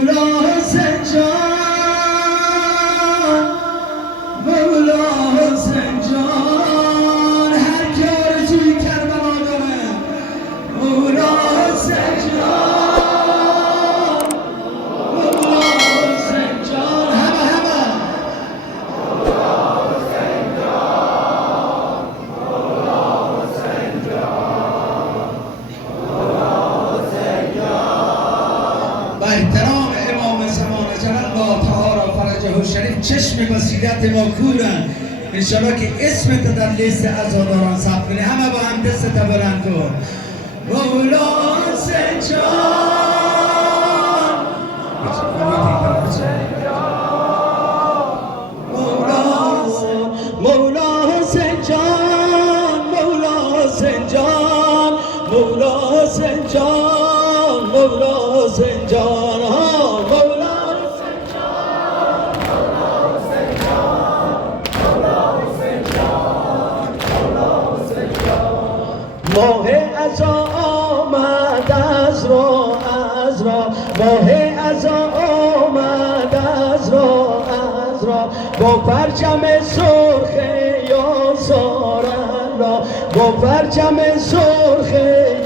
مولا حسین جان، مولا حسین جان، هر کی آرزوی کربلا داره. مولا حسین جان، مولا حسین جان، همه مولا حسین جان، مولا حسین جان، مولا حسین جان. با احترام امام زمان جلال الله تعالی فرجه شریف چشم بصیرت ما کورن، انشاءالله که اسمت در لیست عزاداران ثبت کنی. همه با هم دست بلند کن. مولا حسین جان، مولا حسین جان، مولا حسین جان، مولا حسین جان، مولا حسین جان، مولا حسین جان، مولا حسین جان، مولا حسین جان، مولا حسین جان. ماه عزا آمد از را، از را ماه عزا آمد از را، از را با پرچم سرخ یاسار الله، با پرچم سرخ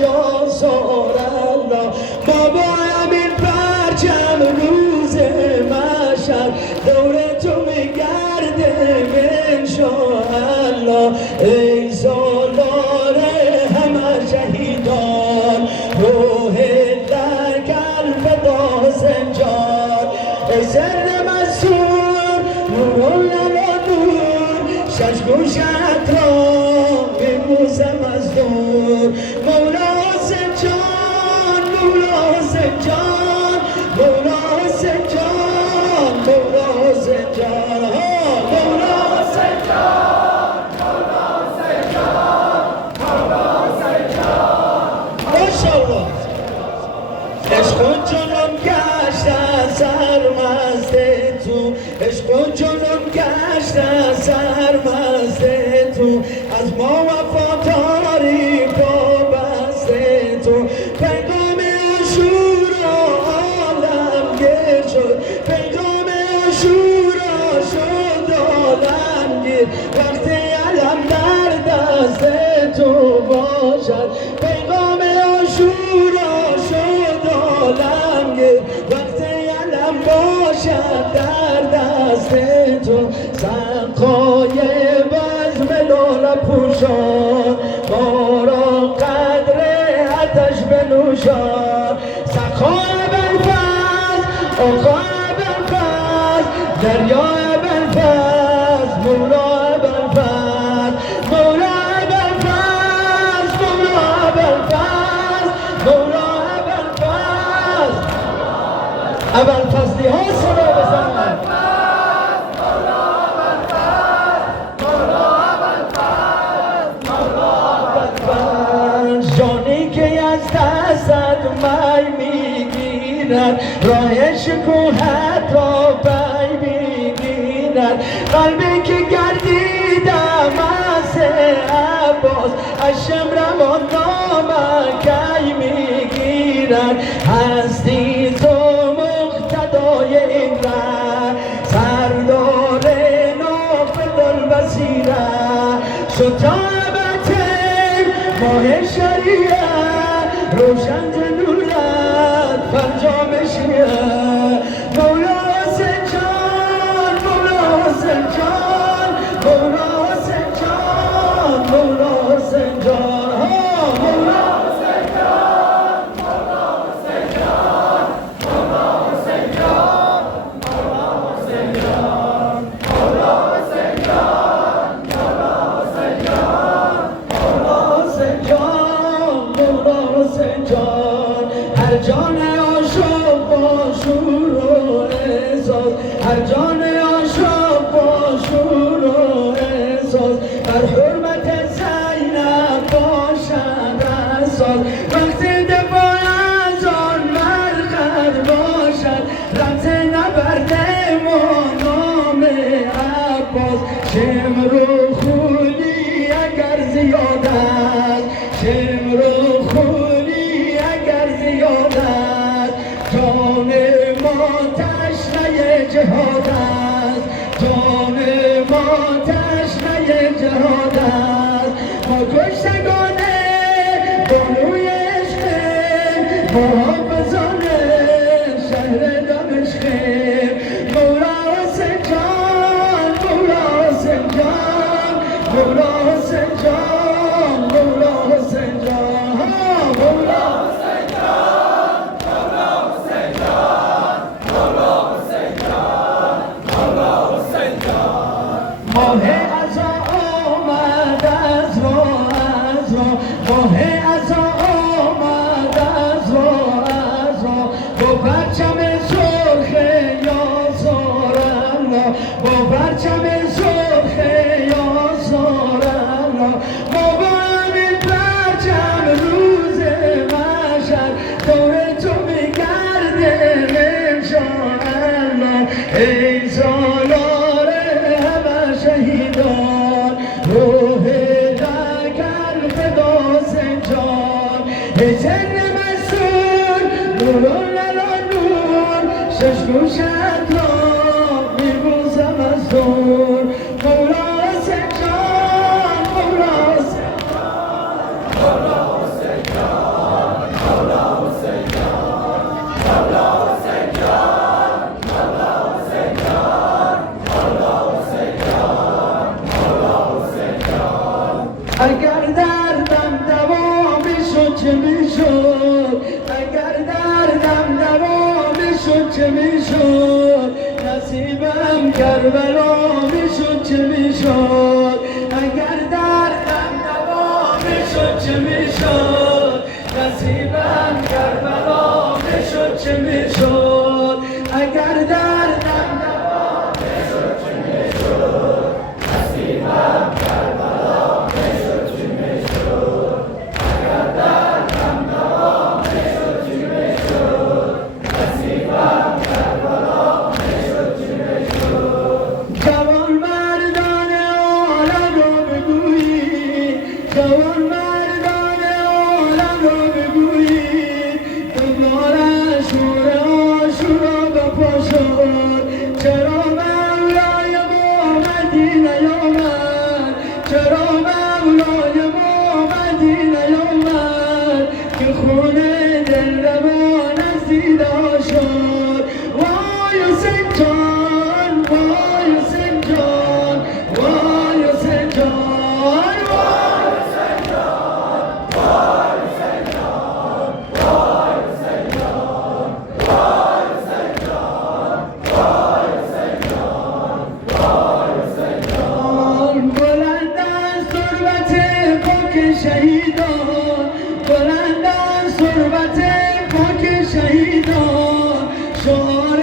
یاسار الله. ما با همین پرچم روز محشر دور تو میگرده انشاءالله. ای سالار همه شهیدان، روح در قلب حسین جان. ای سر مسئول نور نور، شش گوشت را میبوسم از دور. مولا حسین جان، مولا حسین جان، مولا حسین جان، مولا حسین جان، مولا حسین جان، مولا حسین جان، مولا حسین جان. ماشاءالله. عشق و جنون گشت سرمست تو، عشق و جنون گشت سرمست تو، از ما وفاداری پابسته تو. پیغام عاشورا عالمگیر شد، پیغام عاشورا شد عالمگیر. وقتی علم در دست تو باشد، پیغام عاشورا شد عالمگیر. وقتی علم باشد در دست تو، سقای بزم لاله پوشان، ما را قدر آتش بنوشان. سقای ابوالفضل، آقا ابوالفضل، دریا ابوالفضل، مولا ابوالفضل، مولا ابوالفضل، مولا ابوالفضل، مولا ابوالفضل. ابوالفضلی ها صدا بزنن. جانی که از دستت می میگیرد، راه شکوهت را پی میگیرد. قلبی که گردیدم از عباس، از شمرمان نامکی میگیرد. هستی تو مقتدای این ره، سردار نافذ البصیره. شتابت ماه شریعت، روشن نورت فرجام شیعه. مولا حسین جان، مولا حسین جان، مولا حسین جان، مولا حسین جان، مولا حسین جان، مولا حسین جان، مولا حسین جان، مولا حسین جان، مولا حسین جان، مولا حسین جان، مولا حسین جان، مولا حسین جان. هر جان عاشق با شور و احساس، هر جان عاشق با شور و احساس، بر حرمت زینب باشد اساس. وقتی دفاع از آن مرقد باشد، رمز نبرد ما نام عباس. شمر و خولی اگر زیاد است، شمر و خولی اگر زیاد است، جان ما تشنه جهاد است، جان ما تشنه جهاد است. ما کشتگان بانوی عشقیم، محافظان شهر دمشقیم. مولا حسین جان، مولا حسین جان، مولا حسین جان، مولا حسین جان، مولا حسین جان، مولا حسین جان، مولا حسین جان، مولا حسین جان. ماه عزا آمد از رو، از رو، ماه عزا آمد از رو، از رو، با پرچم سرخ یاسر الله، با پرچم سرخ یاسر الله. ما با همین پرچم روز محشر دور تو میگردیم انشاءالله. ای سالار همه شهیدان، روح لکل فدا حسین جان. ای سر مسئول نور نور، شش گوشت را میبوسم از دور. مولا حسین جان، مولا حسین جان، مولا حسین جان، مولا حسین جان، مولا حسین جان، مولا حسین جان، مولا حسین جان، مولا حسین جان. اگر دردم دوا میشد چه میشد، اگر دردم دوا میشد چه میشد، نصیبم کربلا میشد چه میشد. اگر دردم دوا میشد چه میشد، نصیبم کربلا میشد چه میشد. اگر دردم دوا میشد چه میشد، نصیبم کربلا میشد چه میشد. اگر دردم دوا میشد چه میشد، نصیبم کربلا میشد چه میشد. جوان مردان عالم رو بگویید، جوان مردان عالم رو بگویید، دنبال عاشور عاشورا بپا شد. چرا مولای محمدی نیامد، چرا مولای محمدی نیامد، که خون دل روان از دیده شد. وای حسین جان، وای حسین جان، وای حسین جان، وای حسین جان، وای حسین جان، وای حسین جان، وای حسین جان، وای حسین جان، وای حسین جان. بلند از تربت پاک شهیدان، بلند از تربت پاک شهیدان، شعار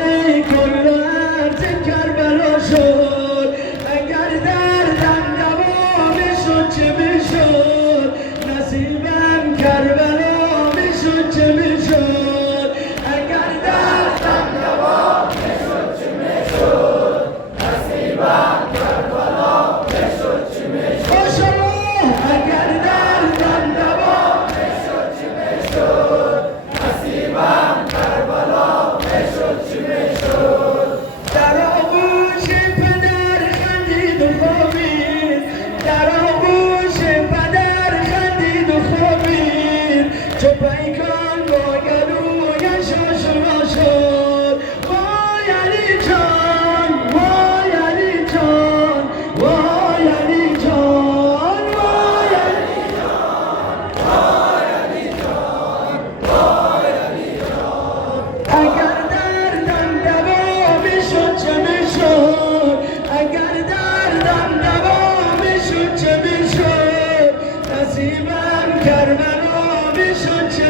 کل ارض کربلا شد. اگر دردم دوا میشد چه میشد، نصیبم کربلا میشد چه میشد. اگر دردم دوا میشد چه میشد، نصیبم کربلا میشد چه میشد. ماشاءالله. اگر دردم دوا میشد چه میشد، نصیبم کربلا میشد چه میشد. در آغوش پدر خندید و خوابید، در آغوش پدر خندید و خوابید، چو پیکان با گلویش آشنا شد. وای علی جان، وای علی جان، وای علی جان، وای علی جان، وای علی جان، وای علی جان. اگر دردم دوا میشد چه میشد، اگر دردم دوا میشد چه میشد، نصیبم کربلا میشد چه